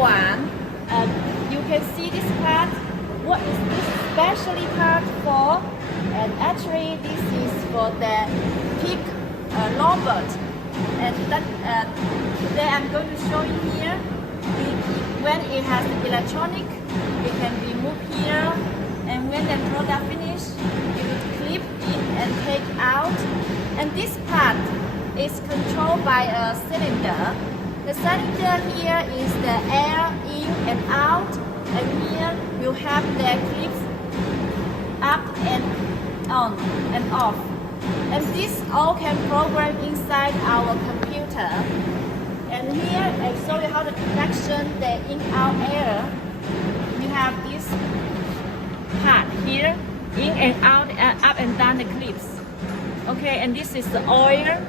one, you can see this part. What is this specially part for? And actually, this is for the pig robot. And that today I'm going to show you here. When it has electronic, it can be moved here. And when the product finish, you will clip it and take out. And this part is controlled by a cylinder. The cylinder here is the air in and out, and here you have the clips up and on and off. And this all can program inside our computer. And here I show you how the connection the in-out air. We have this part here, in and out, up and down the clips. Okay, and this is the oil.